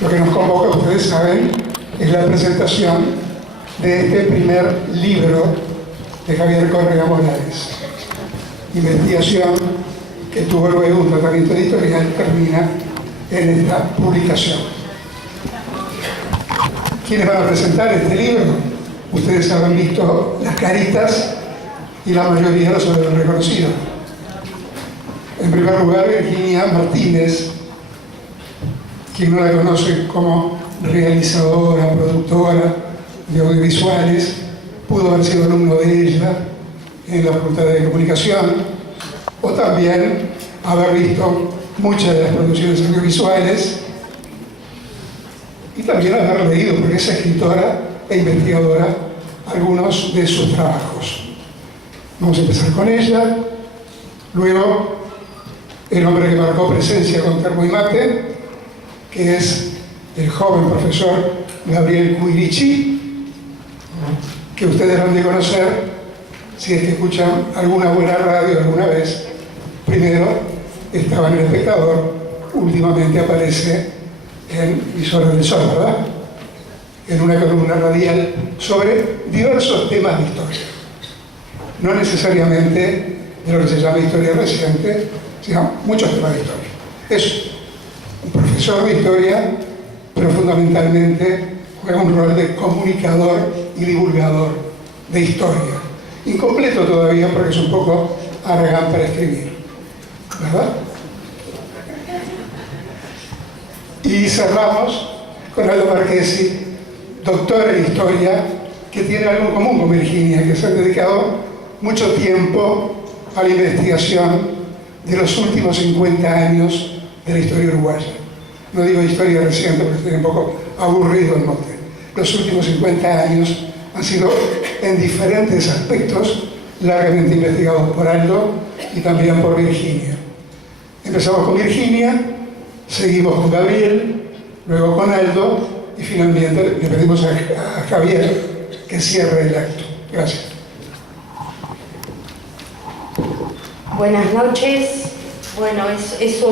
Lo que nos convoca, ustedes saben, es la presentación de este primer libro de Javier Córrega Morales. Investigación que tuvo luego un tratamiento editorial y termina en esta publicación. ¿Quiénes van a presentar este libro? Ustedes habrán visto las caritas y la mayoría los habrán reconocido. En primer lugar, Virginia Martínez, quien no la conoce como realizadora, productora de audiovisuales, pudo haber sido alumno de ella en la Facultad de Comunicación, o también haber visto muchas de las producciones audiovisuales y también haber leído, porque es escritora e investigadora, algunos de sus trabajos. Vamos a empezar con ella. Luego, el hombre que marcó presencia con Termo y Mate, que es el joven profesor Gabriel Cuirici, que ustedes han de conocer si es que escuchan alguna buena radio alguna vez. Primero estaba en El Espectador, últimamente aparece en Visores del Sol, ¿verdad? En una columna radial sobre diversos temas de historia. No necesariamente de lo que se llama historia reciente, sino muchos temas de historia. Es un profesor de historia, pero fundamentalmente juega un rol de comunicador y divulgador de historia. Incompleto todavía porque es un poco arrogante para escribir, ¿verdad? Y cerramos con Aldo Marchesi, doctor en historia, que tiene algo en común con Virginia, que se ha dedicado mucho tiempo a la investigación de los últimos 50 años de la historia uruguaya. No digo historia reciente porque estoy un poco aburrido el mote. Los últimos 50 años han sido en diferentes aspectos largamente investigados por Aldo y también por Virginia. Empezamos con Virginia, seguimos con Gabriel, luego con Aldo y finalmente le pedimos a Javier que cierre el acto. Gracias. Buenas noches. Bueno, es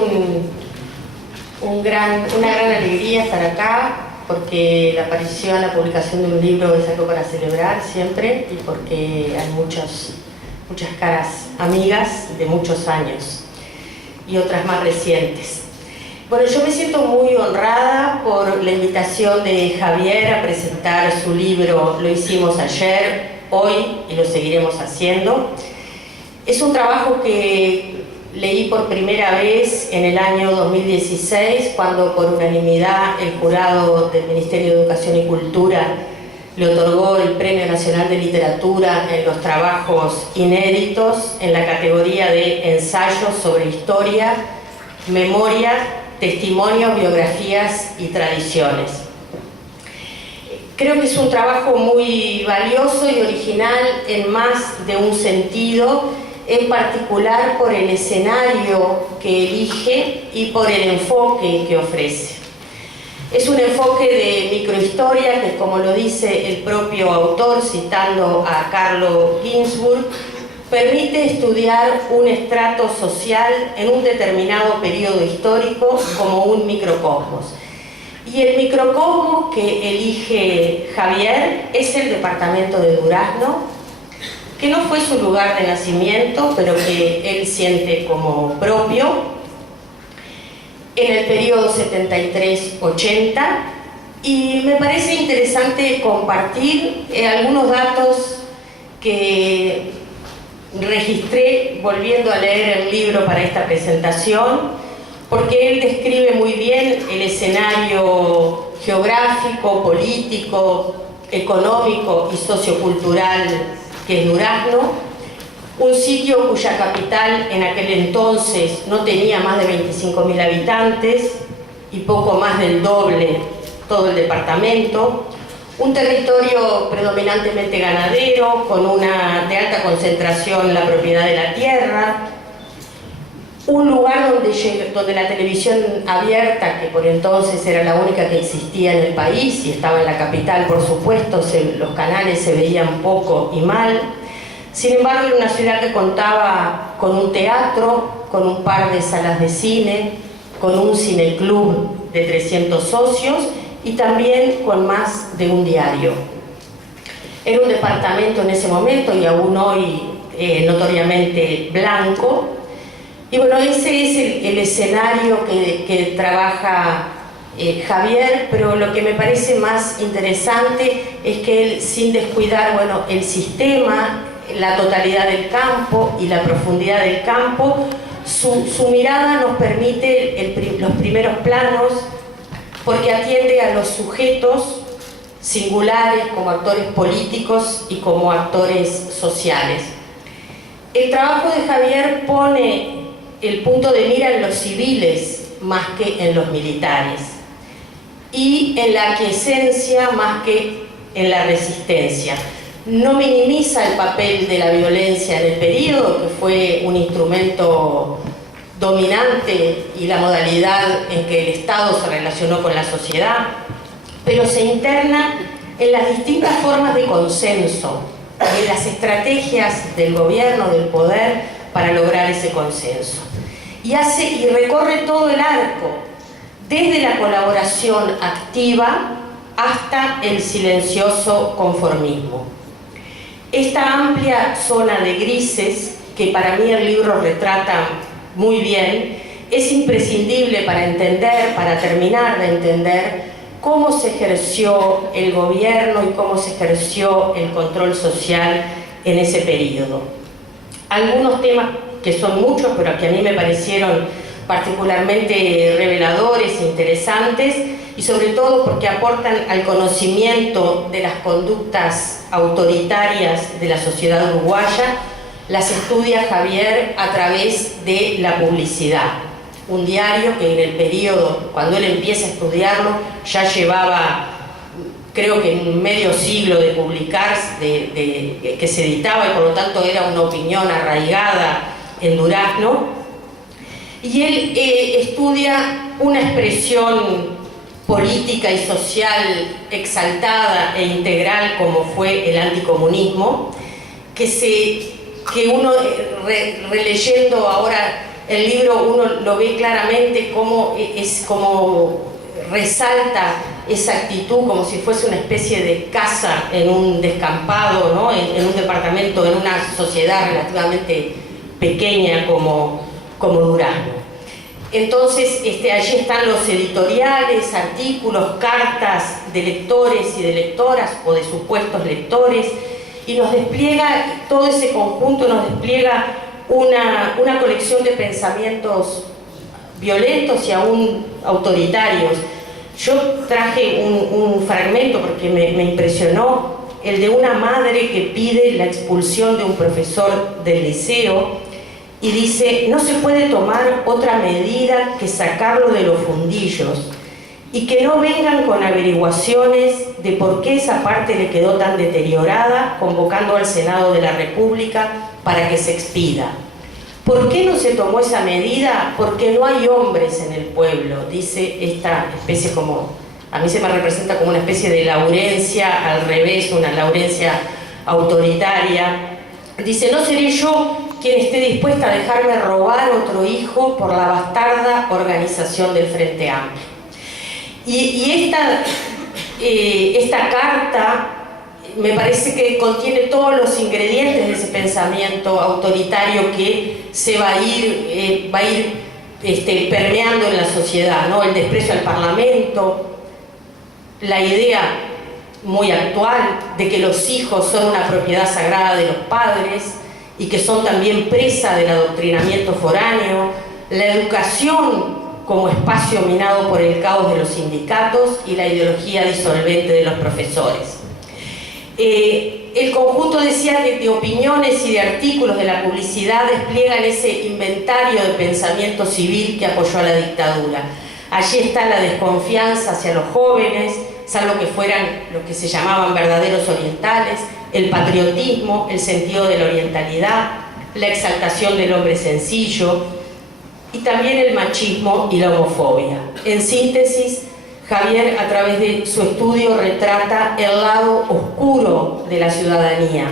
una gran alegría estar acá porque la aparición, la publicación de un libro es algo para celebrar siempre y porque hay muchas caras amigas de muchos años y otras más recientes. Bueno, yo me siento muy honrada por la invitación de Javier a presentar su libro. Lo hicimos ayer, hoy y lo seguiremos haciendo. Es un trabajo que leí por primera vez en el año 2016, cuando por unanimidad el jurado del Ministerio de Educación y Cultura le otorgó el Premio Nacional de Literatura en los trabajos inéditos en la categoría de ensayos sobre historia, memoria, testimonios, biografías y tradiciones. Creo que es un trabajo muy valioso y original en más de un sentido, en particular por el escenario que elige y por el enfoque que ofrece. Es un enfoque de microhistoria que, como lo dice el propio autor, citando a Carlo Ginzburg, permite estudiar un estrato social en un determinado periodo histórico como un microcosmos. Y el microcosmos que elige Javier es el departamento de Durazno, que no fue su lugar de nacimiento, pero que él siente como propio, en el periodo 73-80, y me parece interesante compartir algunos datos que registré volviendo a leer el libro para esta presentación, porque él describe muy bien el escenario geográfico, político, económico y sociocultural que es Durazno, un sitio cuya capital en aquel entonces no tenía más de 25.000 habitantes y poco más del doble todo el departamento, un territorio predominantemente ganadero, con una de alta concentración la propiedad de la tierra, un lugar donde la televisión abierta, que por entonces era la única que existía en el país y estaba en la capital, por supuesto, los canales se veían poco y mal. Sin embargo, era una ciudad que contaba con un teatro, con un par de salas de cine, con un cineclub de 300 socios y también con más de un diario. Era un departamento en ese momento y aún hoy notoriamente blanco. Y bueno, ese es el escenario que trabaja Javier, pero lo que me parece más interesante es que él, sin descuidar, bueno, el sistema, la totalidad del campo y la profundidad del campo, su mirada nos permite los primeros planos porque atiende a los sujetos singulares como actores políticos y como actores sociales. El trabajo de Javier pone el punto de mira en los civiles más que en los militares y en la aquiescencia más que en la resistencia. No minimiza el papel de la violencia en el periodo, que fue un instrumento dominante y la modalidad en que el Estado se relacionó con la sociedad, pero se interna en las distintas formas de consenso, en las estrategias del gobierno, del poder, para lograr ese consenso. Y recorre todo el arco, desde la colaboración activa hasta el silencioso conformismo. Esta amplia zona de grises, que para mí el libro retrata muy bien, es imprescindible para entender, para terminar de entender cómo se ejerció el gobierno y cómo se ejerció el control social en ese periodo. Algunos temas que son muchos, pero que a mí me parecieron particularmente reveladores, interesantes, y sobre todo porque aportan al conocimiento de las conductas autoritarias de la sociedad uruguaya, las estudia Javier a través de la publicidad. Un diario que en el periodo, cuando él empieza a estudiarlo, ya llevaba, creo que un medio siglo de publicarse, que se editaba, y por lo tanto era una opinión arraigada en Durazno. Y él estudia una expresión política y social exaltada e integral como fue el anticomunismo, que uno releyendo ahora el libro uno lo ve claramente como resalta esa actitud como si fuese una especie de casa en un descampado, ¿no? en un departamento, en una sociedad relativamente pequeña como Durazno. Entonces allí están los editoriales, artículos, cartas de lectores y de lectoras o de supuestos lectores, y nos despliega, todo ese conjunto nos despliega una colección de pensamientos violentos y aún autoritarios. Yo traje un fragmento porque me impresionó, el de una madre que pide la expulsión de un profesor del liceo y dice: no se puede tomar otra medida que sacarlo de los fundillos y que no vengan con averiguaciones de por qué esa parte le quedó tan deteriorada, convocando al Senado de la República para que se expida. ¿Por qué no se tomó esa medida? Porque no hay hombres en el pueblo, dice esta especie como, a mí se me representa como una especie de Laurencia al revés, una Laurencia autoritaria. Dice: no seré yo quien esté dispuesta a dejarme robar otro hijo por la bastarda organización del Frente Amplio. Y esta carta me parece que contiene todos los ingredientes de ese pensamiento autoritario que se va a ir permeando en la sociedad, ¿no? El desprecio al Parlamento, la idea muy actual de que los hijos son una propiedad sagrada de los padres y que son también presa del adoctrinamiento foráneo, la educación como espacio minado por el caos de los sindicatos y la ideología disolvente de los profesores. El conjunto, decía, de opiniones y de artículos de la publicidad despliegan ese inventario de pensamiento civil que apoyó a la dictadura. Allí está la desconfianza hacia los jóvenes, salvo que fueran lo que se llamaban verdaderos orientales, el patriotismo, el sentido de la orientalidad, la exaltación del hombre sencillo, y también el machismo y la homofobia. En síntesis, Javier, a través de su estudio, retrata el lado oscuro de la ciudadanía,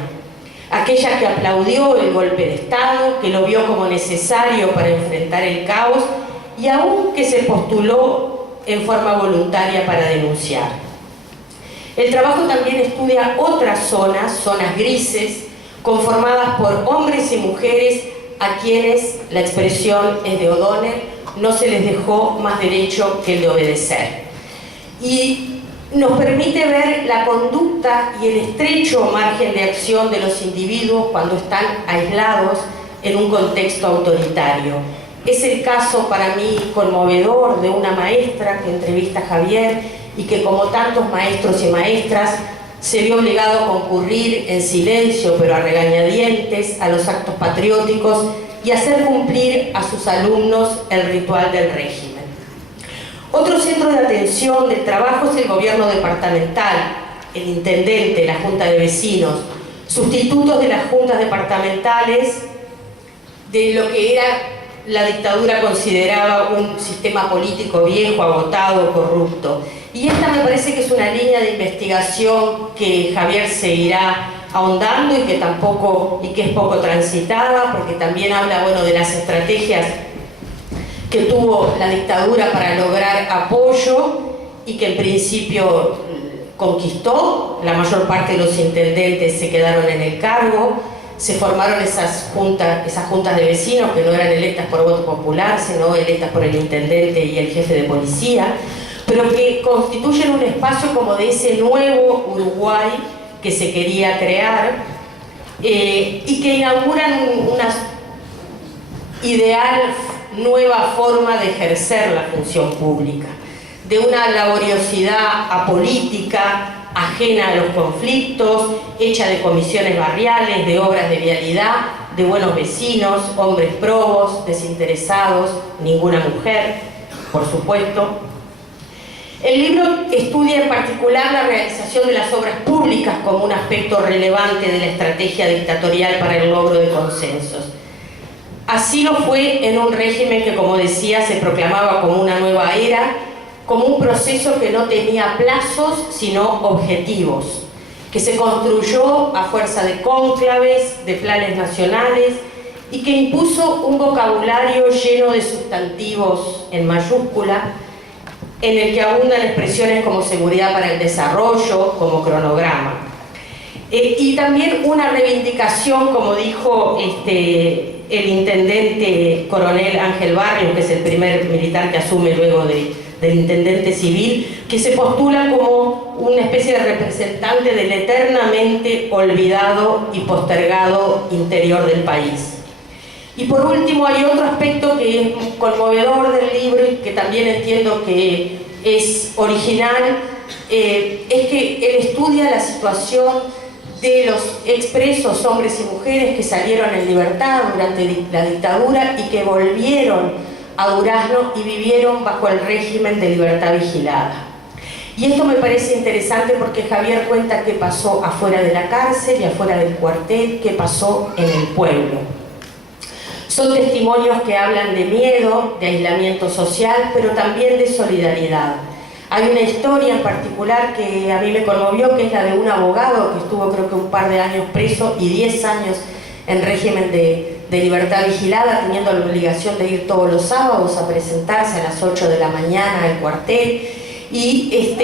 aquella que aplaudió el golpe de Estado, que lo vio como necesario para enfrentar el caos y aún que se postuló en forma voluntaria para denunciar. El trabajo también estudia otras zonas grises, conformadas por hombres y mujeres a quienes, la expresión es de O'Donnell, no se les dejó más derecho que el de obedecer. Y nos permite ver la conducta y el estrecho margen de acción de los individuos cuando están aislados en un contexto autoritario. Es el caso para mí conmovedor de una maestra que entrevista a Javier y que, como tantos maestros y maestras, se vio obligado a concurrir en silencio pero a regañadientes a los actos patrióticos y hacer cumplir a sus alumnos el ritual del régimen. Otro centro de atención del trabajo es el gobierno departamental, el intendente, la junta de vecinos, sustitutos de las juntas departamentales de lo que era la dictadura consideraba un sistema político viejo, agotado, corrupto. Y esta me parece que es una línea de investigación que Javier seguirá ahondando y que es poco transitada, porque también habla, bueno, de las estrategias que tuvo la dictadura para lograr apoyo y que en principio conquistó. La mayor parte de los intendentes se quedaron en el cargo. Se formaron esas juntas de vecinos que no eran electas por voto popular, sino electas por el intendente y el jefe de policía, pero que constituyen un espacio como de ese nuevo Uruguay que se quería crear y que inauguran una ideal nueva forma de ejercer la función pública, de una laboriosidad apolítica, ajena a los conflictos, hecha de comisiones barriales, de obras de vialidad, de buenos vecinos, hombres probos, desinteresados, ninguna mujer, por supuesto. El libro estudia en particular la realización de las obras públicas como un aspecto relevante de la estrategia dictatorial para el logro de consensos. Así lo fue en un régimen que, como decía, se proclamaba como una nueva era, como un proceso que no tenía plazos, sino objetivos, que se construyó a fuerza de cónclaves, de planes nacionales, y que impuso un vocabulario lleno de sustantivos en mayúscula, en el que abundan expresiones como seguridad para el desarrollo, como cronograma. Y también una reivindicación, como dijo el intendente coronel Ángel Barrios, que es el primer militar que asume luego del intendente civil, que se postula como una especie de representante del eternamente olvidado y postergado interior del país. Y por último, hay otro aspecto que es conmovedor del libro y que también entiendo que es original, es que él estudia la situación de los expresos hombres y mujeres que salieron en libertad durante la dictadura y que volvieron a Durazno y vivieron bajo el régimen de libertad vigilada. Y esto me parece interesante porque Javier cuenta qué pasó afuera de la cárcel y afuera del cuartel, qué pasó en el pueblo. Son testimonios que hablan de miedo, de aislamiento social, pero también de solidaridad. Hay una historia en particular que a mí me conmovió, que es la de un abogado que estuvo creo que un par de años preso y 10 años en régimen de libertad vigilada, teniendo la obligación de ir todos los sábados a presentarse a las 8 de la mañana al cuartel, y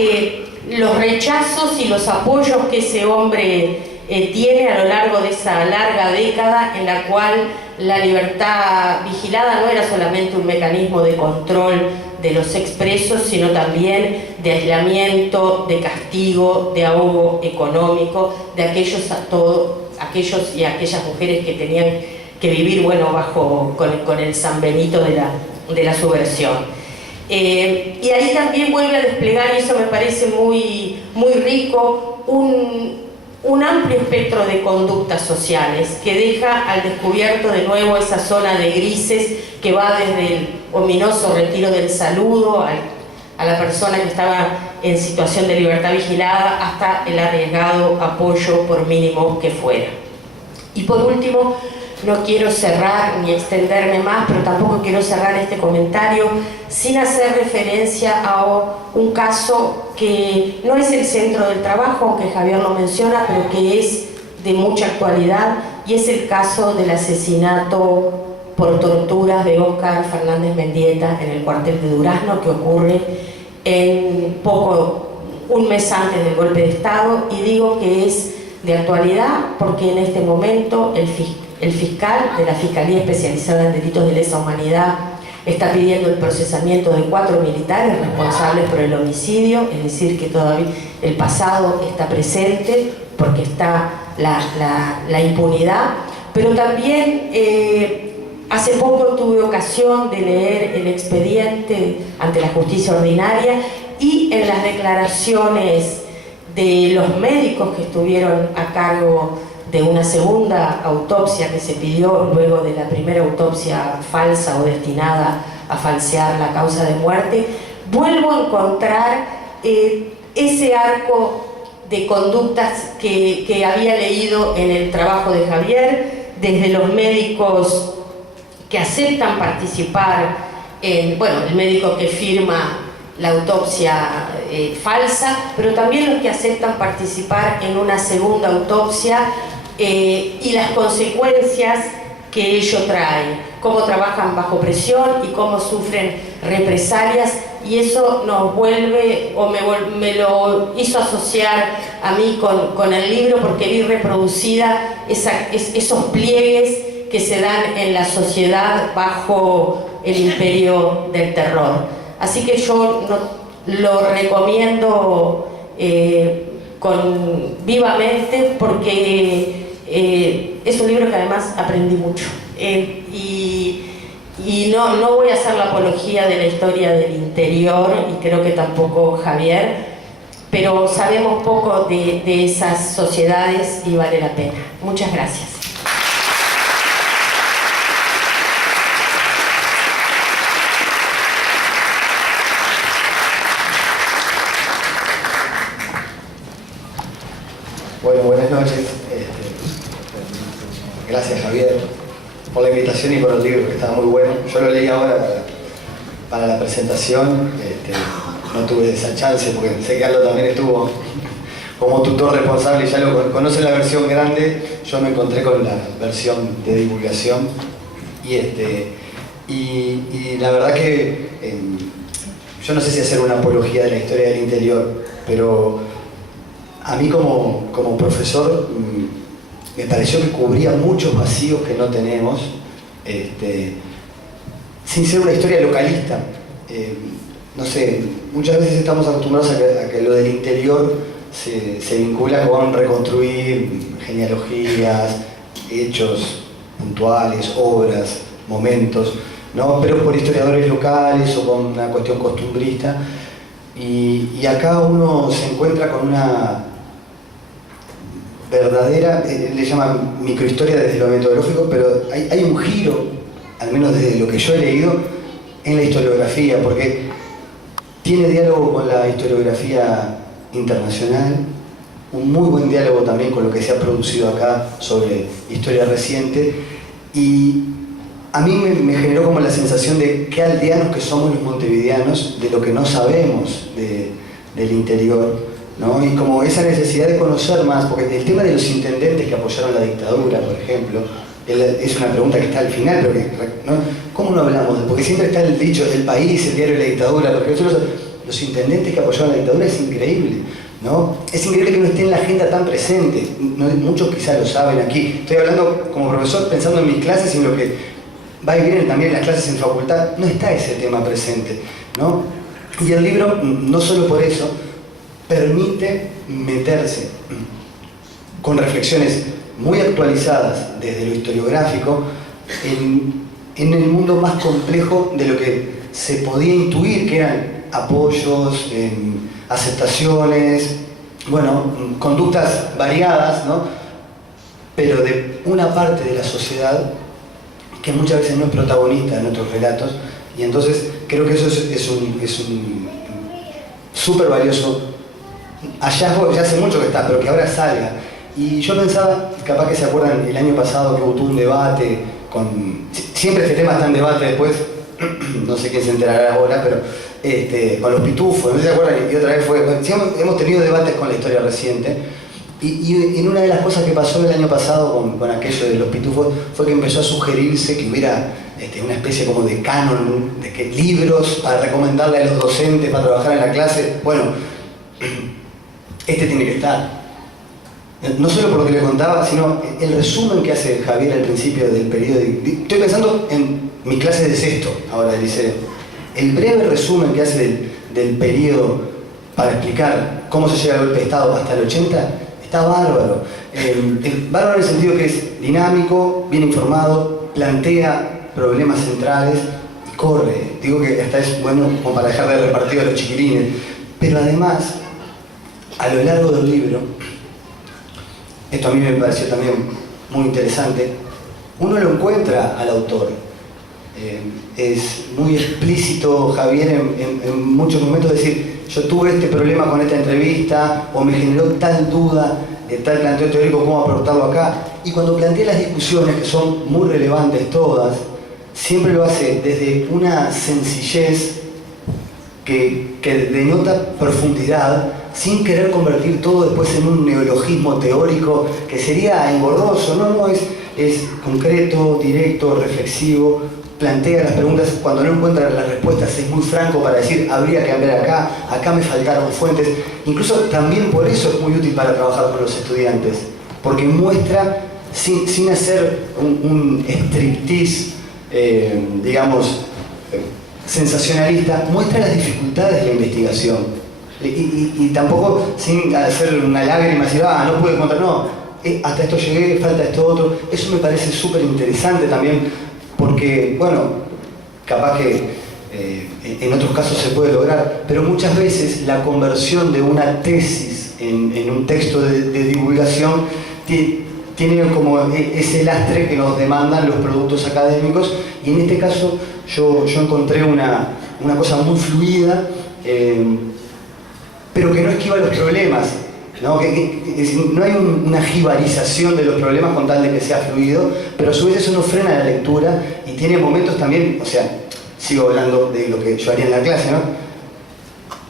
los rechazos y los apoyos que ese hombre tiene a lo largo de esa larga década en la cual la libertad vigilada no era solamente un mecanismo de control de los expresos, sino también de aislamiento, de castigo, de ahogo económico, de aquellos y aquellas mujeres que tenían que vivir, bueno, con el San Benito de la subversión. Y ahí también vuelve a desplegar, y eso me parece muy, muy rico, un amplio espectro de conductas sociales que deja al descubierto de nuevo esa zona de grises que va desde el ominoso retiro del saludo a la persona que estaba en situación de libertad vigilada hasta el arriesgado apoyo por mínimo que fuera. Y por último, no quiero cerrar ni extenderme más, pero tampoco quiero cerrar este comentario sin hacer referencia a un caso que no es el centro del trabajo, aunque Javier lo menciona, pero que es de mucha actualidad, y es el caso del asesinato por torturas de Óscar Fernández Mendieta en el cuartel de Durazno, que ocurre un mes antes del golpe de Estado, y digo que es de actualidad porque en este momento el fiscal de la Fiscalía Especializada en Delitos de Lesa Humanidad está pidiendo el procesamiento de 4 militares responsables por el homicidio, es decir, que todavía el pasado está presente porque está la impunidad, pero también hace poco tuve ocasión de leer el expediente ante la justicia ordinaria y en las declaraciones de los médicos que estuvieron a cargo de una segunda autopsia que se pidió luego de la primera autopsia falsa o destinada a falsear la causa de muerte, vuelvo a encontrar ese arco de conductas que había leído en el trabajo de Javier, desde los médicos que aceptan participar en, bueno, el médico que firma la autopsia falsa, pero también los que aceptan participar en una segunda autopsia y las consecuencias que ello trae, cómo trabajan bajo presión y cómo sufren represalias, y eso nos vuelve, o me lo hizo asociar a mí con el libro, porque vi reproducida esos pliegues que se dan en la sociedad bajo el imperio del terror. Así que yo lo recomiendo vivamente, porque es un libro que además aprendí mucho. Y no voy a hacer la apología de la historia del interior, y creo que tampoco Javier, pero sabemos poco de esas sociedades y vale la pena. Muchas gracias. Bueno, buenas noches. Gracias, Javier, por la invitación y por el libro, que estaba muy bueno. Yo lo leí ahora para la presentación. No tuve esa chance porque sé que Aldo también estuvo como tutor responsable y ya lo conoce la versión grande. Yo me encontré con la versión de divulgación y la verdad que yo no sé si hacer una apología de la historia del interior, pero a mí como profesor me pareció que cubría muchos vacíos que no tenemos, sin ser una historia localista. No sé, muchas veces estamos acostumbrados a que lo del interior se vincula con reconstruir genealogías, hechos puntuales, obras, momentos, ¿no? Pero por historiadores locales o con una cuestión costumbrista. Y acá uno se encuentra con una verdadera, le llaman microhistoria desde lo metodológico, pero hay un giro, al menos desde lo que yo he leído, en la historiografía, porque tiene diálogo con la historiografía internacional, un muy buen diálogo también con lo que se ha producido acá sobre historia reciente, y a mí me generó como la sensación de qué aldeanos que somos los montevideanos de lo que no sabemos del interior, ¿no? Y como esa necesidad de conocer más, porque el tema de los intendentes que apoyaron la dictadura, por ejemplo, es una pregunta que está al final, pero ¿no? ¿Cómo no hablamos? Porque siempre está el dicho del país, el diario de la dictadura, porque los intendentes que apoyaron la dictadura es increíble, ¿no? Es increíble que no esté en la agenda tan presente. Muchos quizás lo saben aquí. Estoy hablando como profesor, pensando en mis clases y en lo que va y viene también en las clases en facultad, no está ese tema presente, ¿no? Y el libro, no solo por eso, permite meterse con reflexiones muy actualizadas desde lo historiográfico en el mundo más complejo de lo que se podía intuir, que eran apoyos, aceptaciones, bueno, conductas variadas, ¿no? Pero de una parte de la sociedad que muchas veces no es protagonista de nuestros relatos, y entonces creo que eso es un súper valioso hallazgo, ya hace mucho que está, pero que ahora salga. Y yo pensaba, capaz que se acuerdan, el año pasado que hubo un debate siempre este tema está en debate después, no sé quién se enterará ahora, pero con los pitufos, ¿no se acuerdan? Y otra vez hemos tenido debates con la historia reciente, y en una de las cosas que pasó el año pasado con aquello de los pitufos fue que empezó a sugerirse que hubiera una especie como de canon, de que libros para recomendarle a los docentes para trabajar en la clase. Bueno, este tiene que estar. No solo por lo que le contaba, sino el resumen que hace Javier al principio del periodo. Estoy pensando en mis clases de sexto, ahora del liceo. El breve resumen que hace del periodo para explicar cómo se llega al golpe de Estado hasta el 80, está bárbaro. Bárbaro en el sentido que es dinámico, bien informado, plantea problemas centrales y corre. Digo que hasta es bueno como para dejar de repartir a los chiquilines. Pero además, a lo largo del libro, esto a mí me pareció también muy interesante, uno lo encuentra al autor. Es muy explícito Javier en muchos momentos decir, yo tuve este problema con esta entrevista, o me generó tal duda, tal planteo teórico, ¿cómo aportarlo acá? Y cuando plantea las discusiones, que son muy relevantes todas, siempre lo hace desde una sencillez que denota profundidad, sin querer convertir todo después en un neologismo teórico que sería engorroso. No, es concreto, directo, reflexivo, plantea las preguntas, cuando no encuentra las respuestas es muy franco para decir, habría que cambiar acá me faltaron fuentes. Incluso también por eso es muy útil para trabajar con los estudiantes, porque muestra, sin hacer un striptease, digamos, sensacionalista, muestra las dificultades de la investigación. Y tampoco sin hacer una lágrima y decir, no pude encontrar, no, hasta esto llegué, falta esto otro. Eso me parece súper interesante también, porque, bueno, capaz que en otros casos se puede lograr, pero muchas veces la conversión de una tesis en un texto de divulgación tiene como ese lastre que nos demandan los productos académicos, y en este caso yo encontré una cosa muy fluida, pero que no esquiva los problemas, ¿no? No hay una jibarización de los problemas con tal de que sea fluido, pero a su vez eso no frena la lectura y tiene momentos también, o sea, sigo hablando de lo que yo haría en la clase, ¿no?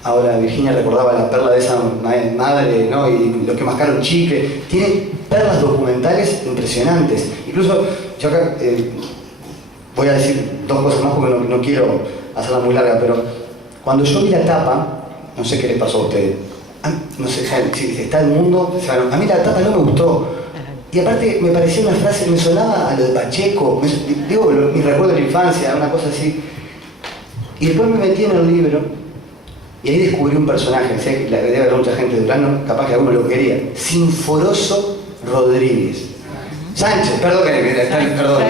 Ahora Virginia recordaba la perla de esa madre, ¿no? Y los que mascaron chicle. Tiene perlas documentales impresionantes. Incluso, yo acá voy a decir dos cosas más porque no quiero hacerla muy larga, pero cuando yo vi la tapa, no sé qué les pasó a ustedes. No sé si está el mundo. A mí la tapa no me gustó. Y aparte me parecía una frase, me sonaba a lo de Pacheco. Digo, mi recuerdo de la infancia, una cosa así. Y después me metí en el libro y ahí descubrí un personaje. Sé que debe haber mucha gente de Durano, capaz que alguno lo quería. Sinforoso Rodríguez. Sánchez, perdón, perdón.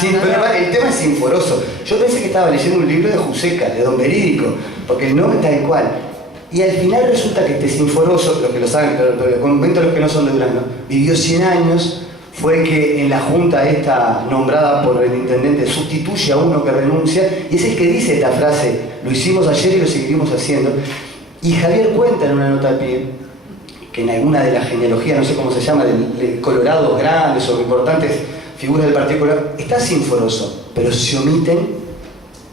Pero el tema es Sinforoso. Yo pensé que estaba leyendo un libro de Juseca, de Don Verídico, porque el nombre está igual. Y al final resulta que este Sinforoso, los que lo saben, pero comento a los que no son de Durazno, vivió 100 años, fue que en la junta esta nombrada por el intendente sustituye a uno que renuncia, y es el que dice esta frase, lo hicimos ayer y lo seguiremos haciendo. Y Javier cuenta en una nota al pie que en alguna de las genealogías, no sé cómo se llama, de colorados grandes o importantes figuras del Partido Colorado, está Sinforoso, pero se omiten.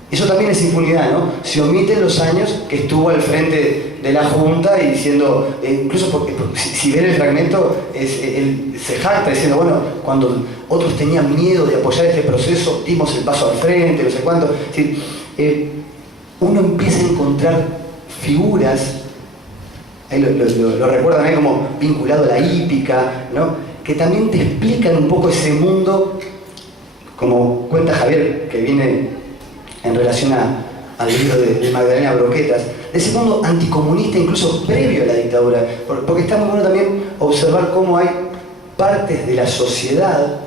Eso también es impunidad, ¿no? Se omiten los años que estuvo al frente de la Junta y diciendo, incluso porque si ven el fragmento, él se jacta diciendo, bueno, cuando otros tenían miedo de apoyar este proceso, dimos el paso al frente, no sé cuánto. Es decir, uno empieza a encontrar figuras, ahí lo recuerdan ahí como vinculado a la hípica, ¿no? Que también te explican un poco ese mundo, como cuenta Javier, que viene en relación al libro de Magdalena Broquetas, de ese mundo anticomunista incluso previo a la dictadura, porque está muy bueno también observar cómo hay partes de la sociedad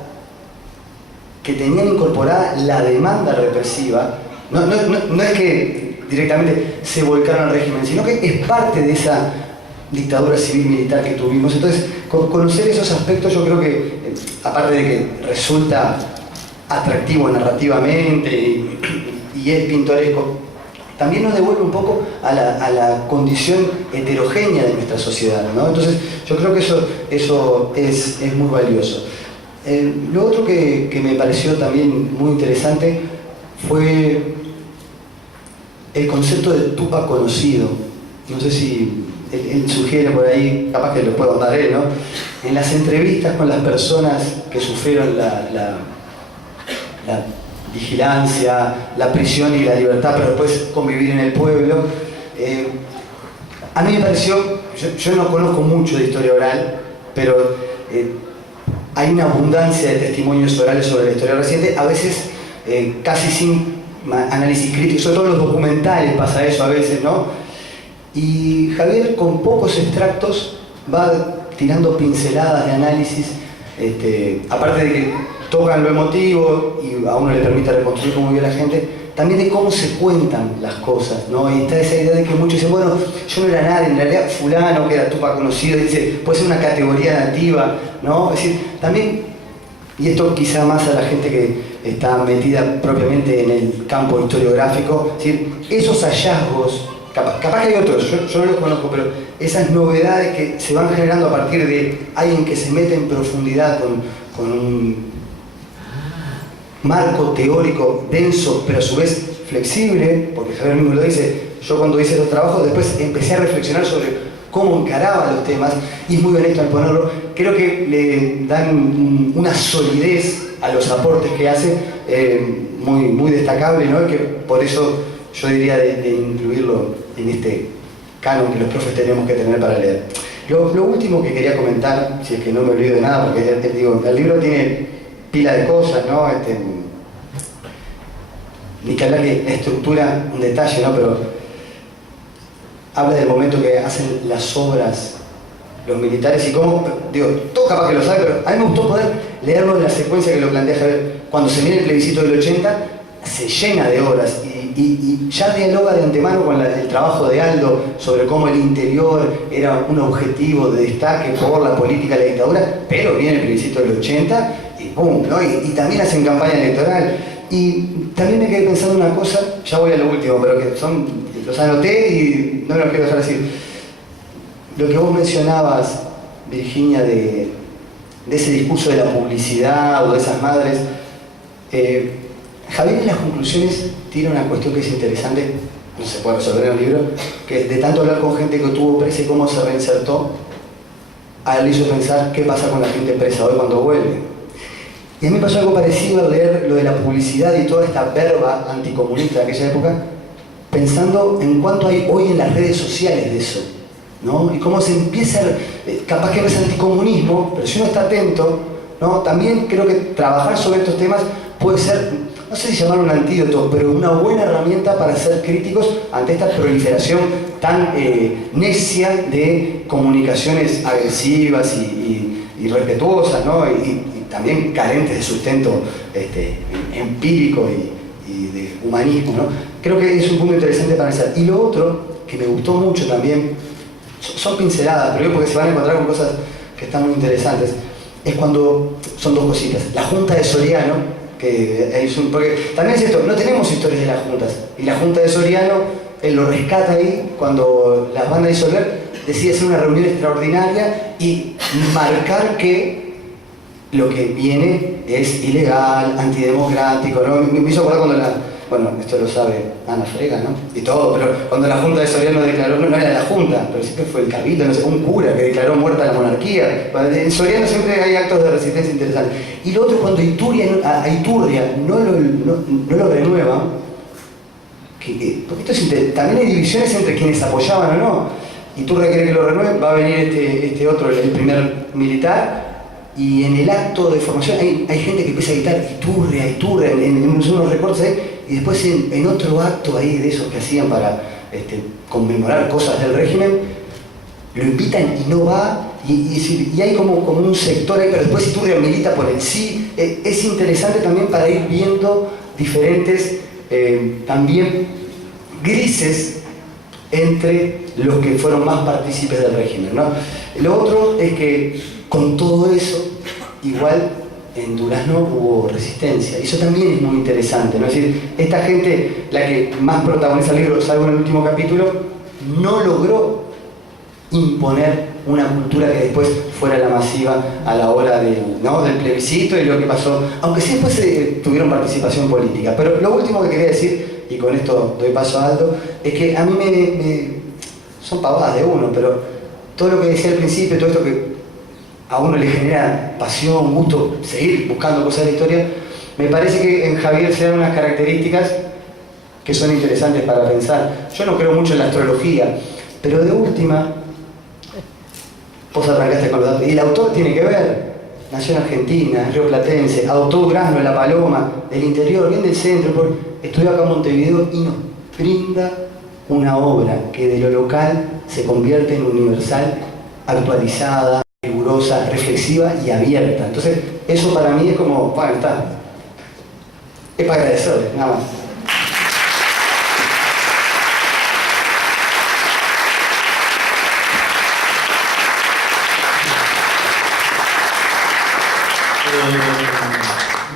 que tenían incorporada la demanda represiva. No es que directamente se volcaron al régimen, sino que es parte de esa dictadura civil-militar que tuvimos. Entonces, conocer esos aspectos yo creo que, aparte de que resulta atractivo narrativamente y es pintoresco, también nos devuelve un poco a la condición heterogénea de nuestra sociedad, ¿no? Entonces yo creo que eso es muy valioso. Lo otro que me pareció también muy interesante fue el concepto de Tupac conocido. No sé si él sugiere por ahí, capaz que lo puedo contar él, ¿no? En las entrevistas con las personas que sufrieron la vigilancia, la prisión y la libertad, pero después convivir en el pueblo. A mí me pareció, yo no conozco mucho de historia oral, pero hay una abundancia de testimonios orales sobre la historia reciente, a veces casi sin análisis crítico, sobre todo en los documentales pasa eso a veces, ¿no? Y Javier, con pocos extractos, va tirando pinceladas de análisis, aparte de que tocan lo emotivo y a uno le permite reconstruir cómo vio la gente, también de cómo se cuentan las cosas, ¿no? Y está esa idea de que muchos dicen, bueno, yo no era nadie, en realidad fulano, que era Tupac conocido, dice, puede ser una categoría nativa, ¿no? Es decir, también, y esto quizá más a la gente que está metida propiamente en el campo historiográfico, es decir, esos hallazgos, capaz que hay otros, yo no los conozco, pero esas novedades que se van generando a partir de alguien que se mete en profundidad con un marco teórico denso, pero a su vez flexible, porque Javier mismo lo dice, yo cuando hice los trabajos después empecé a reflexionar sobre cómo encaraba los temas, y es muy honesto al ponerlo, creo que le dan una solidez a los aportes que hace, muy destacable, ¿no? Y que por eso yo diría de incluirlo en este canon que los profes tenemos que tener para leer. Lo último que quería comentar, si es que no me olvido de nada, porque digo, el libro tiene pila de cosas, ¿no? Ni que hablar de la estructura, un detalle, ¿no? Pero habla del momento que hacen las obras los militares y cómo, digo, todo capaz que lo sabe, pero a mí me gustó poder leerlo en la secuencia que lo plantea Javier. Cuando se viene el plebiscito del 80, se llena de obras y ya dialoga de antemano con el trabajo de Aldo sobre cómo el interior era un objetivo de destaque por la política de la dictadura, pero viene el plebiscito del 80 y ¡pum!, ¿no? Y también hacen campaña electoral. Y también me quedé pensando una cosa, ya voy a lo último, pero que los anoté y no me los quiero dejar decir. Lo que vos mencionabas, Virginia, de ese discurso de la publicidad o de esas madres, Javier en las conclusiones tira una cuestión que es interesante, no se puede resolver en el libro, que de tanto hablar con gente que tuvo presa y cómo se reinsertó, a él le hizo pensar qué pasa con la gente presa hoy cuando vuelve. Y a mí me pasó algo parecido al leer lo de la publicidad y toda esta verba anticomunista de aquella época, pensando en cuánto hay hoy en las redes sociales de eso, ¿no? Y cómo se empieza, capaz que no es anticomunismo, pero si uno está atento, ¿no? También creo que trabajar sobre estos temas puede ser, no sé si llamarlo un antídoto, pero una buena herramienta para ser críticos ante esta proliferación tan necia de comunicaciones agresivas y respetuosas, ¿no? Y también carentes de sustento empírico y de humanismo, ¿no? Creo que es un punto interesante para analizar. Y lo otro, que me gustó mucho también, son pinceladas, pero yo porque se van a encontrar con cosas que están muy interesantes, es cuando, son dos cositas, la Junta de Soriano, porque también es esto, no tenemos historias de las juntas, y la Junta de Soriano, él lo rescata ahí, cuando las van a disolver, decide hacer una reunión extraordinaria y marcar que lo que viene es ilegal, antidemocrático, ¿no? Me hizo acordar cuando bueno, esto lo sabe Ana Frega, ¿no? Y todo, pero cuando la Junta de Soriano declaró, no era la Junta, pero siempre fue el cabildo, no sé, un cura que declaró muerta la monarquía. En Soriano siempre hay actos de resistencia interesantes. Y lo otro es cuando a Iturria no lo renueva, porque esto también hay divisiones entre quienes apoyaban o no. Iturria quiere que lo renueve, va a venir este otro, el primer militar, y en el acto de formación hay gente que empieza a gritar Iturria, en unos recortes ahí, y después en otro acto ahí de esos que hacían para conmemorar cosas del régimen, lo invitan y no va, y hay como un sector ahí, pero después Iturria milita por el sí. Es interesante también para ir viendo diferentes también grises entre los que fueron más partícipes del régimen, ¿no? Lo otro es que con todo eso, igual en Durazno hubo resistencia. Eso también es muy interesante, ¿no? Es decir, esta gente, la que más protagoniza el libro, salvo en el último capítulo, no logró imponer una cultura que después fuera la masiva a la hora del plebiscito y lo que pasó, aunque sí después tuvieron participación política. Pero lo último que quería decir, y con esto doy paso a Aldo, es que a mí son pavadas de uno, pero todo lo que decía al principio, todo esto que a uno le genera pasión, gusto, seguir buscando cosas de la historia, Me parece que en Javier se dan unas características que son interesantes para pensar. Yo no creo mucho en la astrología, pero de última, vos arrancaste con los datos, y el autor tiene que ver. Nació en Argentina, es rioplatense, adoptó durazno en La Paloma, del interior, bien del centro, estudió acá en Montevideo y nos brinda una obra que de lo local se convierte en universal, actualizada, rigurosa, reflexiva y abierta. Entonces, eso para mí es como, bueno, está. Es para agradecerle, nada más.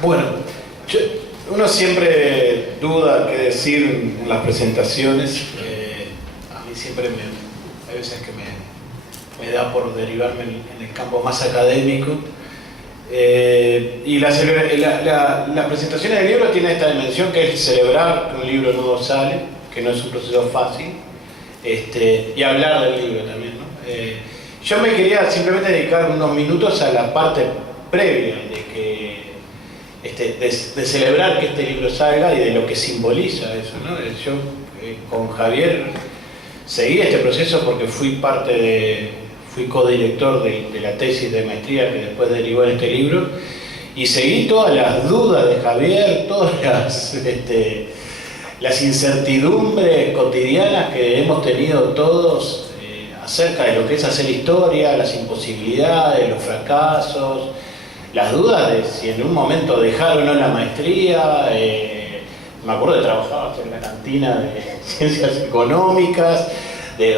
Bueno, uno siempre duda qué decir en las presentaciones. A mí siempre hay veces que me da por derivarme en el campo más académico. Y la presentación del libro tiene esta dimensión que es celebrar que un libro nuevo sale, que no es un proceso fácil, y hablar del libro también, ¿no? Yo me quería simplemente dedicar unos minutos a la parte previa de celebrar que este libro salga y de lo que simboliza eso, ¿no? Yo con Javier seguí este proceso porque fui codirector de la tesis de maestría que después derivó en este libro, y seguí todas las dudas de Javier, todas las incertidumbres cotidianas que hemos tenido todos acerca de lo que es hacer historia, las imposibilidades, los fracasos, las dudas de si en un momento dejar o no la maestría. Me acuerdo de trabajar en la cantina de ciencias económicas,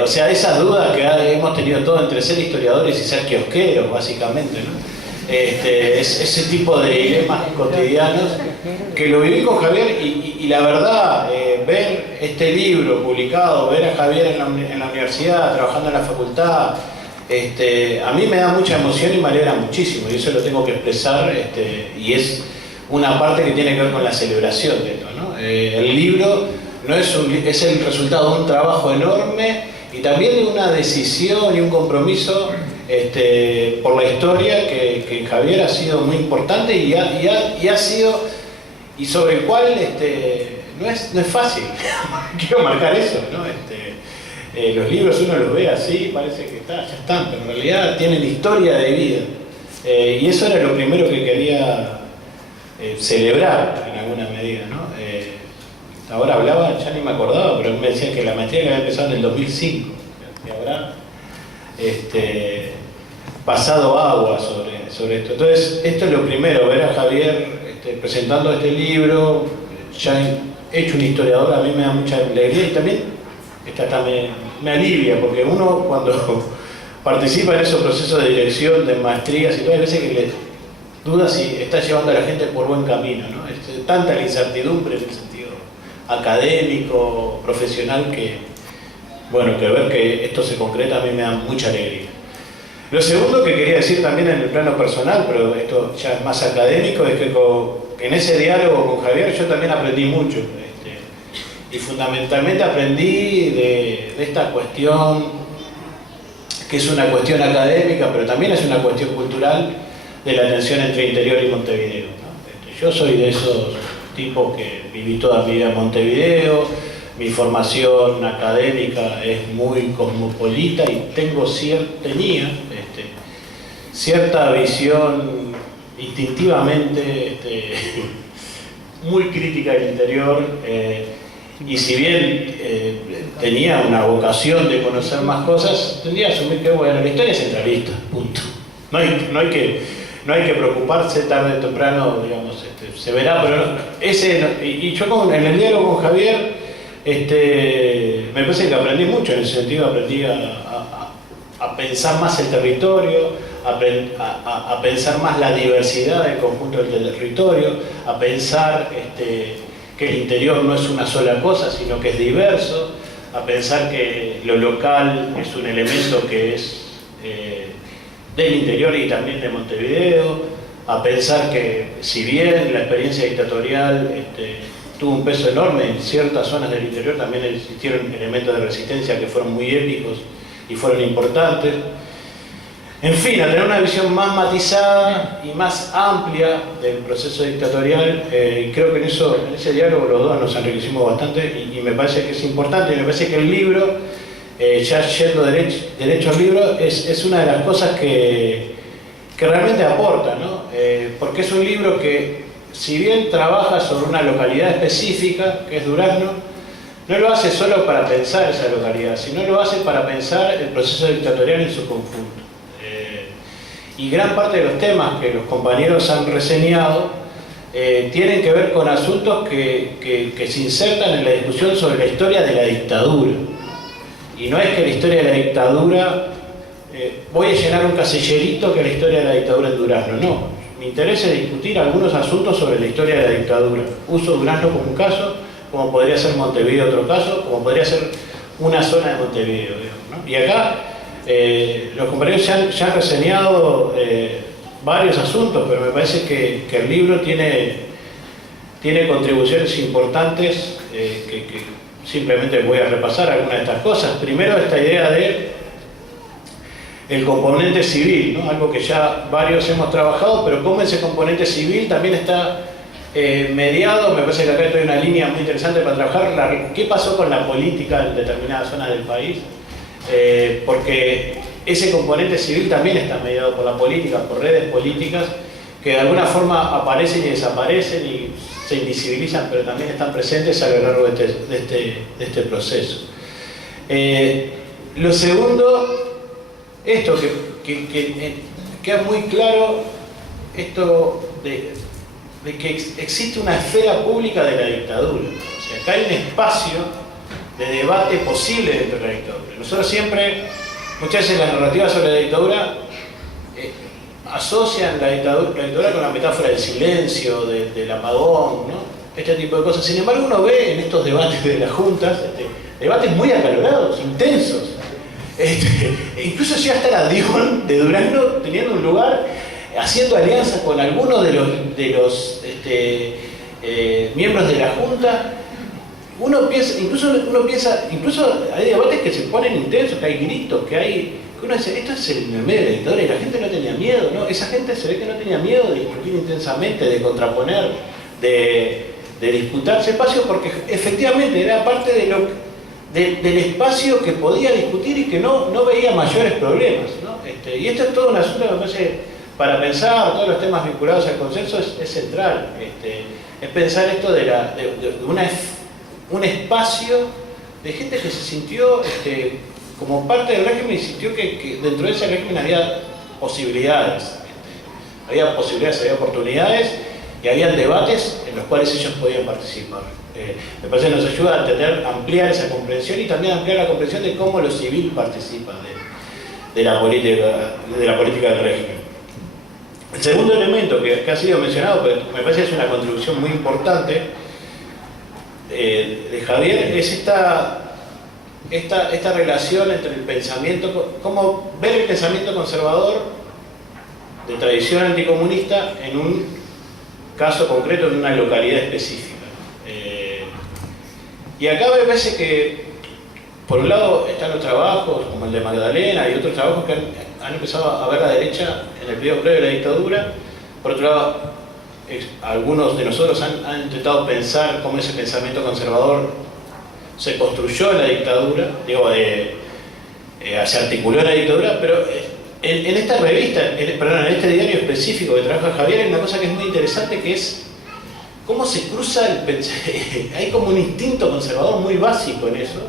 o sea, esas dudas que hemos tenido todos entre ser historiadores y ser kiosqueros, básicamente, ¿no? Ese tipo de dilemas cotidianos que lo viví con Javier, y la verdad, ver este libro publicado, ver a Javier en la universidad, trabajando en la facultad, a mí me da mucha emoción y me alegra muchísimo, y eso lo tengo que expresar, y es una parte que tiene que ver con la celebración de esto, ¿no? El libro no es el resultado de un trabajo enorme y también de una decisión y un compromiso por la historia que en Javier ha sido muy importante y ha sido, y sobre el cual no es fácil. Quiero marcar eso, ¿no? Los libros uno los ve así, parece que ya están, pero en realidad tienen historia de vida. Y eso era lo primero que quería celebrar en alguna medida, ¿no? Ahora hablaba, ya ni me acordaba, pero me decían que la maestría había empezado en el 2005, que habrá pasado agua sobre esto. Entonces, esto es lo primero, ver a Javier presentando este libro, ya hecho un historiador, a mí me da mucha alegría, y también me alivia, porque uno cuando participa en esos procesos de dirección, de maestrías y todo, hay veces que le duda si está llevando a la gente por buen camino, ¿no? Tanta la incertidumbre en el sentido académico, profesional, que ver que esto se concreta a mí me da mucha alegría. Lo segundo que quería decir también en el plano personal, pero esto ya es más académico, es que en ese diálogo con Javier yo también aprendí mucho, y fundamentalmente aprendí de esta cuestión, que es una cuestión académica, pero también es una cuestión cultural, de la tensión entre interior y Montevideo, ¿no? Yo soy de esos tipos que viví toda mi vida en Montevideo, mi formación académica es muy cosmopolita y tenía cierta visión instintivamente muy crítica del interior, y si bien tenía una vocación de conocer más cosas, tendría que asumir que la historia es centralista, punto. No hay que preocuparse, tarde o temprano, digamos, se verá, pero y yo en el diálogo con Javier, me parece que aprendí mucho en ese sentido, aprendí a pensar más el territorio, a pensar más la diversidad del conjunto del territorio, a pensar que el interior no es una sola cosa, sino que es diverso, a pensar que lo local es un elemento que es del interior y también de Montevideo, a pensar que si bien la experiencia dictatorial tuvo un peso enorme, en ciertas zonas del interior también existieron elementos de resistencia que fueron muy épicos y fueron importantes. en fin, a tener una visión más matizada y más amplia del proceso dictatorial. Creo que en ese diálogo los dos nos enriquecimos bastante y me parece que es importante, y me parece que el libro, ya yendo derecho al libro, es una de las cosas que realmente aporta, ¿no? Porque es un libro que, si bien trabaja sobre una localidad específica, que es Durazno, no lo hace solo para pensar esa localidad, sino lo hace para pensar el proceso dictatorial en su conjunto. Y gran parte de los temas que los compañeros han reseñado tienen que ver con asuntos que se insertan en la discusión sobre la historia de la dictadura. Y no es que la historia de la dictadura, voy a llenar un casillerito que es la historia de la dictadura en Durazno, no. Mi interés es discutir algunos asuntos sobre la historia de la dictadura. Uso Durazno como un caso, como podría ser Montevideo otro caso, como podría ser una zona de Montevideo, digamos, ¿no? Y acá los compañeros ya han reseñado varios asuntos, pero me parece que el libro tiene contribuciones importantes que simplemente voy a repasar algunas de estas cosas. Primero, esta idea de el componente civil, ¿no? Algo que ya varios hemos trabajado, pero cómo ese componente civil también está mediado. Me parece que acá hay una línea muy interesante para trabajar. ¿Qué pasó con la política en determinadas zonas del país? Porque ese componente civil también está mediado por la política, por redes políticas que de alguna forma aparecen y desaparecen y se invisibilizan, pero también están presentes a lo largo de este proceso. Lo segundo, esto que queda muy claro, esto de que existe una esfera pública de la dictadura. O sea, acá hay un espacio de debate posible dentro de la dictadura. Nosotros siempre, muchas veces las narrativas sobre la dictadura asocian la dictadura con la metáfora del silencio, del apagón, ¿no? Este tipo de cosas. Sin embargo, uno ve en estos debates de las juntas, debates muy acalorados, intensos. Incluso llega hasta la Dion de Durazno teniendo un lugar, haciendo alianzas con algunos de los miembros de la Junta. Uno piensa, incluso hay debates que se ponen intensos, que hay gritos, que uno dice, esto es el medio de la dictadura, y la gente no tenía miedo, ¿no? Esa gente se ve que no tenía miedo de discutir intensamente, de contraponer, de disputarse espacio, porque efectivamente era parte del espacio que podía discutir y que no veía mayores problemas, ¿no? Y esto es todo un asunto que me parece, para pensar todos los temas vinculados al consenso, es central. Es pensar esto de un espacio de gente que se sintió como parte del régimen y sintió que dentro de ese régimen había posibilidades. Había posibilidades, había oportunidades y había debates en los cuales ellos podían participar. Me parece que nos ayuda a ampliar esa comprensión y también ampliar la comprensión de cómo lo civil participa de la política del régimen. El segundo elemento que ha sido mencionado, pero me parece que es una contribución muy importante de Javier, es esta relación entre el pensamiento, cómo ver el pensamiento conservador de tradición anticomunista en un caso concreto, en una localidad específica. Y acá me parece que, por un lado, están los trabajos como el de Magdalena y otros trabajos que han empezado a ver la derecha en el periodo previo de la dictadura. Por otro lado, algunos de nosotros han intentado pensar cómo ese pensamiento conservador se construyó en la dictadura, se articuló en la dictadura, pero en esta revista, en este diario específico que trabaja Javier, hay una cosa que es muy interesante, que es cómo se cruza hay como un instinto conservador muy básico en eso,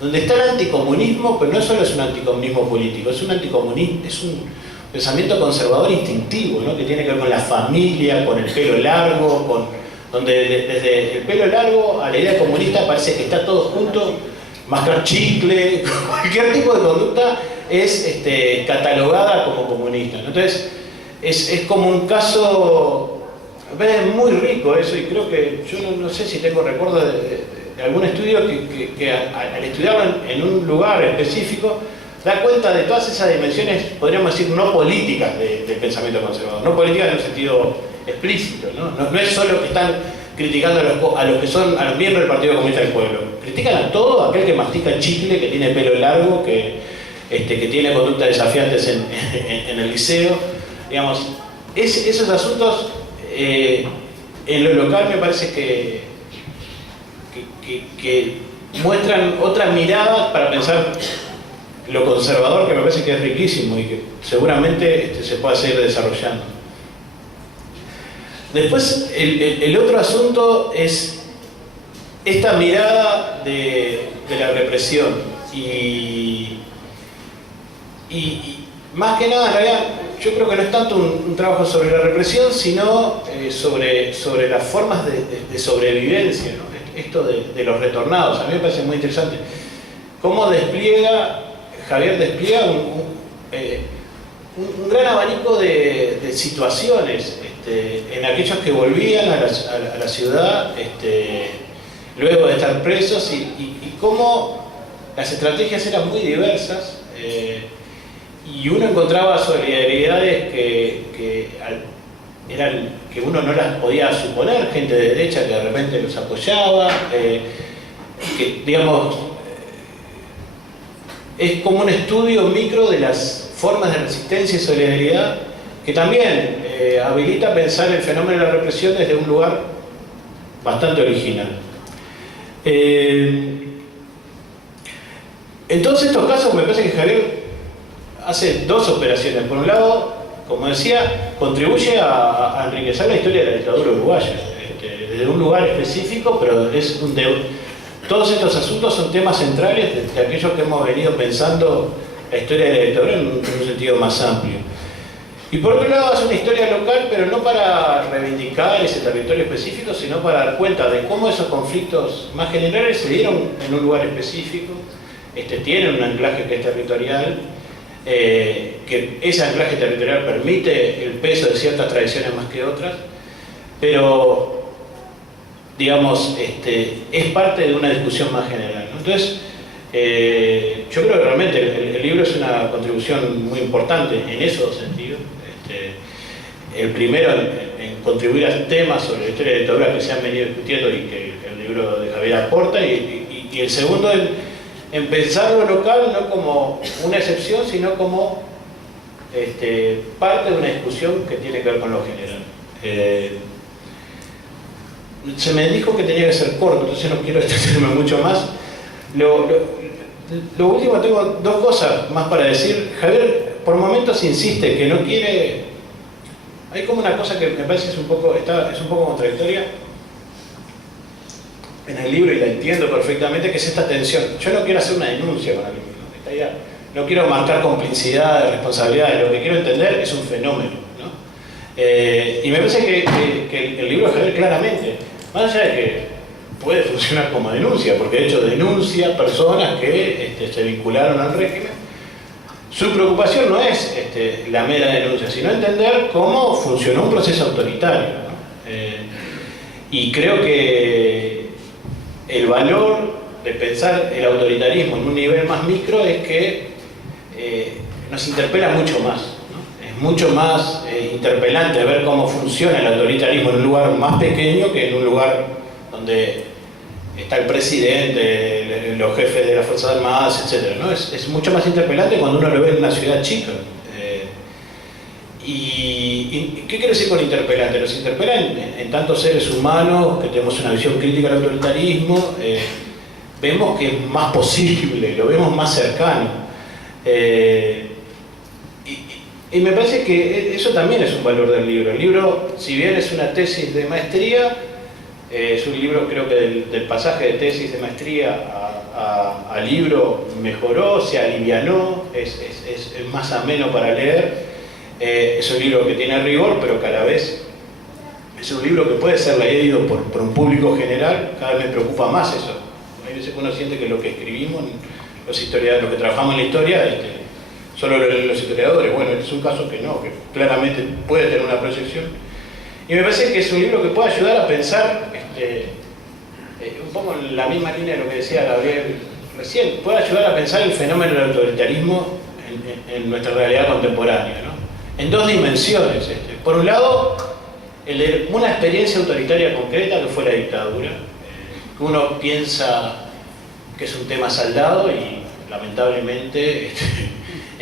donde está el anticomunismo, pero no solo es un anticomunismo político, es un pensamiento conservador instintivo, ¿no? Que tiene que ver con la familia, con el pelo largo, donde desde el pelo largo a la idea comunista parece que está todo junto, mascar chicle, cualquier tipo de conducta es catalogada como comunista, ¿no? Entonces es como un caso muy rico eso, y creo que yo no sé si tengo recuerdo de algún estudio que al estudiarlo en un lugar específico da cuenta de todas esas dimensiones, podríamos decir, no políticas del pensamiento conservador, no políticas en un sentido explícito, ¿no? No es solo que están criticando a los miembros del Partido Comunista del Pueblo, critican a todo aquel que mastica chicle, que tiene pelo largo, que que tiene conductas desafiantes en el liceo. Digamos, esos asuntos en lo local me parece que muestran otra mirada para pensar lo conservador, que me parece que es riquísimo y que seguramente se pueda seguir desarrollando. Después, el otro asunto es esta mirada de la represión y más que nada, en realidad, yo creo que no es tanto un trabajo sobre la represión, sino sobre las formas de sobrevivencia, ¿no? Esto de los retornados, a mí me parece muy interesante. Cómo Javier despliega un gran abanico de situaciones en aquellos que volvían a la ciudad luego de estar presos y cómo las estrategias eran muy diversas y uno encontraba solidaridades que uno no las podía suponer, gente de derecha que de repente los apoyaba, que digamos es como un estudio micro de las formas de resistencia y solidaridad que también habilita pensar el fenómeno de la represión desde un lugar bastante original. En todos estos casos me parece que Javier hace dos operaciones. Por un lado, como decía, contribuye a enriquecer la historia de la dictadura uruguaya, desde un lugar específico, pero todos estos asuntos son temas centrales de aquellos que hemos venido pensando la historia de la dictadura en un sentido más amplio. Y por otro lado, es una historia local, pero no para reivindicar ese territorio específico, sino para dar cuenta de cómo esos conflictos más generales se dieron en un lugar específico, tienen un anclaje que es territorial, que ese anclaje territorial permite el peso de ciertas tradiciones más que otras, pero digamos, es parte de una discusión más general, ¿no? Entonces, yo creo que realmente el libro es una contribución muy importante en esos sentidos. El primero en contribuir a temas sobre la historia de la dictadura que se han venido discutiendo y que el libro de Javier aporta, y el segundo en pensar lo local no como una excepción, sino como parte de una discusión que tiene que ver con lo general. Se me dijo que tenía que ser corto, entonces no quiero extenderme mucho más. Lo último, tengo dos cosas más para decir. Javier por momentos insiste que no quiere... Hay como una cosa que me parece es un poco contradictoria en el libro, y la entiendo perfectamente, que es esta tensión. Yo no quiero hacer una denuncia con el libro, no quiero marcar complicidades, responsabilidades, lo que quiero entender es un fenómeno, ¿no? Y me parece que el libro de Javier claramente, más allá de que puede funcionar como denuncia, porque de hecho denuncia personas que se vincularon al régimen, su preocupación no es la mera denuncia, sino entender cómo funcionó un proceso autoritario, ¿no? Y creo que el valor de pensar el autoritarismo en un nivel más micro es que nos interpela mucho más, ¿no? Es mucho más interpelante ver cómo funciona el autoritarismo en un lugar más pequeño que en un lugar donde está el presidente, los jefes de las Fuerzas Armadas, etc., ¿no? Es mucho más interpelante cuando uno lo ve en una ciudad chica. ¿Y qué quiero decir con interpelante? Nos interpela en tantos seres humanos que tenemos una visión crítica al autoritarismo, vemos que es más posible, lo vemos más cercano. Y me parece que eso también es un valor del libro. El libro, si bien es una tesis de maestría, es un libro, creo que del pasaje de tesis de maestría a libro mejoró, se alivianó, es más ameno para leer. Es un libro que tiene rigor, pero que a la vez es un libro que puede ser leído por un público general. Cada vez me preocupa más eso. Hay veces que uno siente que lo que escribimos, los historiadores, los que trabajamos en la historia, solo lo leen los historiadores. Bueno, este es un caso que no, que claramente puede tener una proyección. Y me parece que es un libro que puede ayudar a pensar, un poco en la misma línea de lo que decía Gabriel recién, puede ayudar a pensar el fenómeno del autoritarismo en nuestra realidad contemporánea, ¿no? En dos dimensiones. Por un lado, una experiencia autoritaria concreta que fue la dictadura, que uno piensa que es un tema saldado y lamentablemente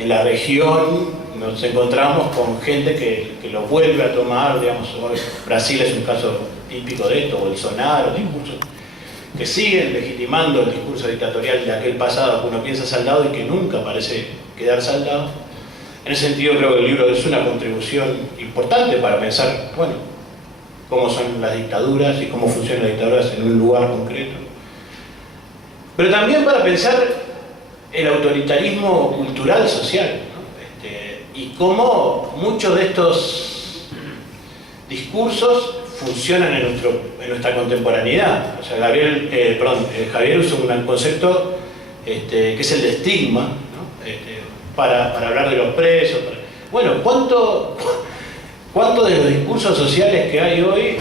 en la región nos encontramos con gente que lo vuelve a tomar, digamos, Brasil es un caso típico de esto, Bolsonaro, discursos que siguen legitimando el discurso dictatorial de aquel pasado que uno piensa saldado y que nunca parece quedar saldado. En ese sentido creo que el libro es una contribución importante para pensar, bueno, cómo son las dictaduras y cómo funcionan las dictaduras en un lugar concreto. Pero también para pensar el autoritarismo cultural social, ¿no? Y cómo muchos de estos discursos funcionan en nuestra contemporaneidad. O sea, Javier usa un concepto que es el de estigma, ¿no? Para hablar de los presos. Bueno, ¿cuánto de los discursos sociales que hay hoy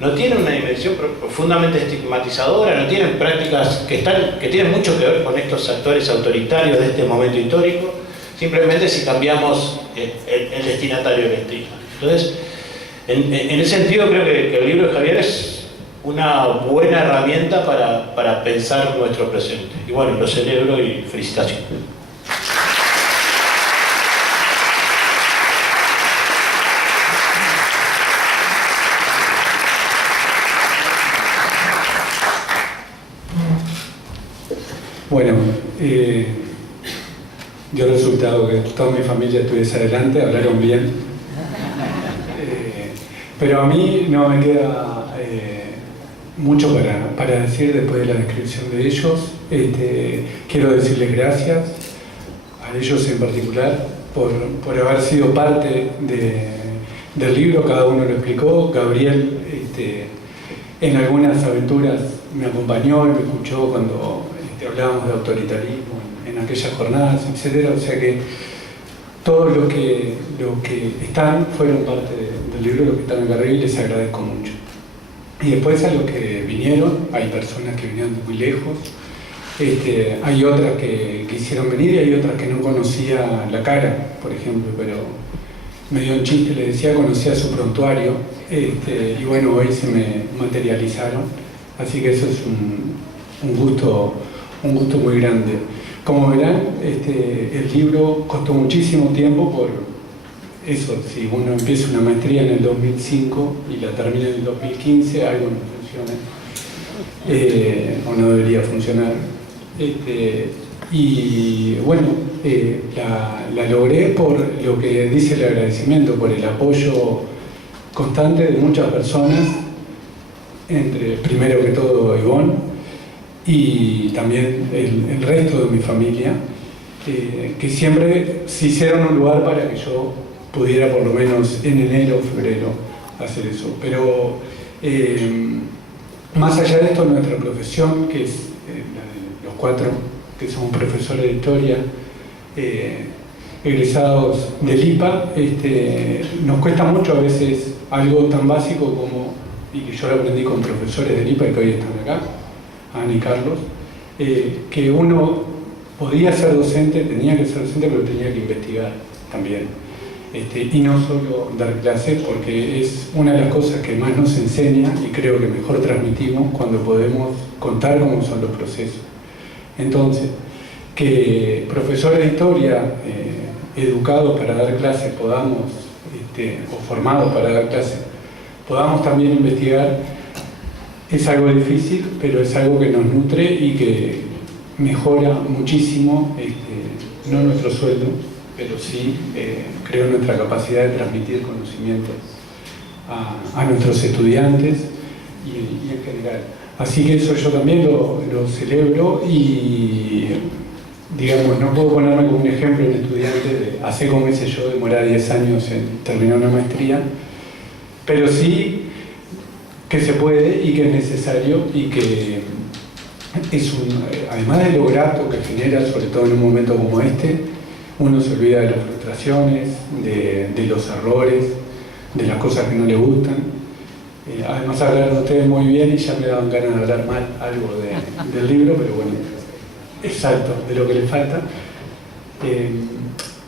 no tienen una dimensión profundamente estigmatizadora, no tienen prácticas que tienen mucho que ver con estos actores autoritarios de este momento histórico, simplemente si cambiamos el destinatario del estigma? Entonces, en ese sentido creo que el libro de Javier es una buena herramienta para pensar nuestro presente. Y bueno, lo celebro y felicitaciones. Bueno, dio resultado que toda mi familia estuviese adelante, hablaron bien. Pero a mí no me queda mucho para decir después de la descripción de ellos. Quiero decirles gracias a ellos en particular por haber sido parte del libro. Cada uno lo explicó. Gabriel en algunas aventuras me acompañó y me escuchó cuando hablábamos de autoritarismo en aquellas jornadas, etc. O sea que todos los que están fueron parte del libro, los que están acá arriba, y les agradezco mucho. Y después a los que vinieron, hay personas que vinieron de muy lejos, hay otras que quisieron venir y hay otras que no conocía la cara, por ejemplo, pero me dio un chiste, le decía, conocía su prontuario, y bueno, hoy se me materializaron, así que eso es un gusto muy grande. Como verán, el libro costó muchísimo tiempo por eso. Si uno empieza una maestría en el 2005 y la termina en el 2015, algo no funciona, o no debería funcionar. Y bueno, la logré por lo que dice el agradecimiento, por el apoyo constante de muchas personas, primero que todo Ivonne, y también el resto de mi familia, que siempre se hicieron un lugar para que yo pudiera por lo menos en enero o febrero hacer eso. Pero más allá de esto, nuestra profesión, que es los cuatro que somos profesores de historia, egresados del IPA, nos cuesta mucho a veces algo tan básico como, y que yo lo aprendí con profesores del IPA que hoy están acá, Ana y Carlos, que uno podía ser docente, tenía que ser docente, pero tenía que investigar también. Y no solo dar clases, porque es una de las cosas que más nos enseña y creo que mejor transmitimos cuando podemos contar cómo son los procesos. Entonces, que profesores de historia educados para dar clases podamos, o formados para dar clases, podamos también investigar, es algo difícil, pero es algo que nos nutre y que mejora muchísimo, no nuestro sueldo, pero sí creo nuestra capacidad de transmitir conocimientos a nuestros estudiantes y en general. Así que eso yo también lo celebro y, digamos, no puedo ponerme como un ejemplo un estudiante hace como ese yo demoré 10 años en terminar una maestría, pero sí que se puede y que es necesario y que es además de lo grato que genera, sobre todo en un momento como este, uno se olvida de las frustraciones, de los errores, de las cosas que no le gustan. Además hablaron ustedes muy bien y ya me daban ganas de hablar mal algo del libro, pero bueno, exacto, de lo que le falta.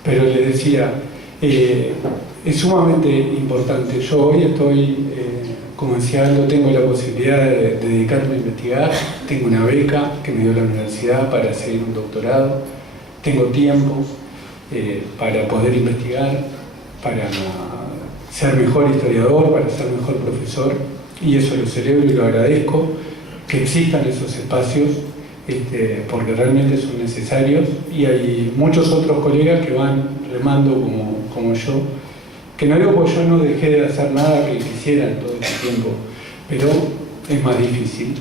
Pero les decía, es sumamente importante. Yo hoy estoy, como decía Aldo, tengo la posibilidad de dedicarme a investigar, tengo una beca que me dio la universidad para seguir un doctorado, tengo tiempo, para poder investigar, para ser mejor historiador, para ser mejor profesor, y eso lo celebro y lo agradezco, que existan esos espacios, porque realmente son necesarios, y hay muchos otros colegas que van remando como yo, que no digo porque yo no dejé de hacer nada que quisiera en todo este tiempo, pero es más difícil,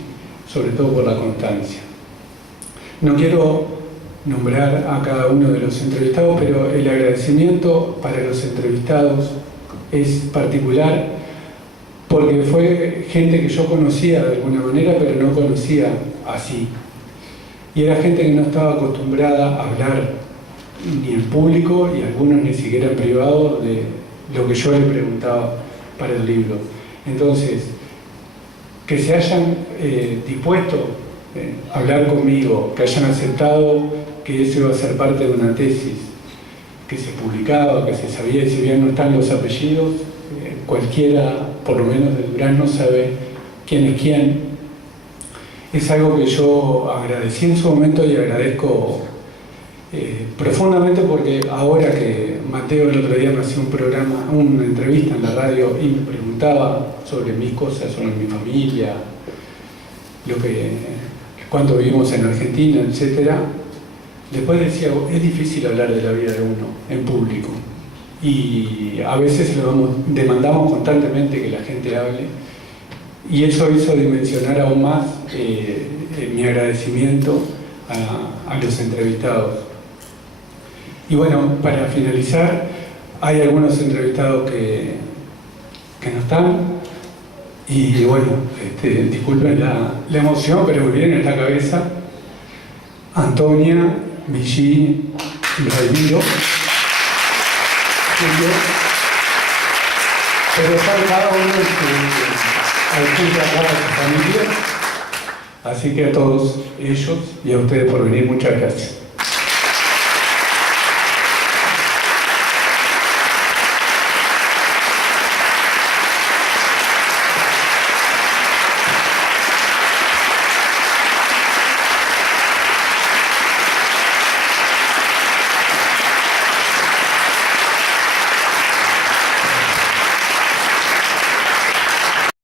sobre todo por la constancia. No quiero nombrar a cada uno de los entrevistados, pero el agradecimiento para los entrevistados es particular porque fue gente que yo conocía de alguna manera, pero no conocía así. Y era gente que no estaba acostumbrada a hablar ni en público y algunos ni siquiera en privado de lo que yo le preguntaba para el libro. Entonces, que se hayan dispuesto a hablar conmigo, que hayan aceptado que eso iba a ser parte de una tesis que se publicaba, que se sabía, y si bien no están los apellidos, cualquiera, por lo menos de Durazno, sabe quién es quién. Es algo que yo agradecí en su momento y agradezco profundamente, porque ahora que Mateo el otro día me hacía una entrevista en la radio y me preguntaba sobre mis cosas, sobre mi familia, cuánto vivimos en Argentina, etcétera. Después decía, es difícil hablar de la vida de uno en público y a veces demandamos constantemente que la gente hable, y eso hizo dimensionar aún más mi agradecimiento a los entrevistados. Y bueno, para finalizar, hay algunos entrevistados que no están, y bueno, disculpen la emoción, pero me viene en la cabeza Antonia, Vichy, Raimundo, pero son cada uno de su familia. Así que a todos ellos y a ustedes por venir, muchas gracias.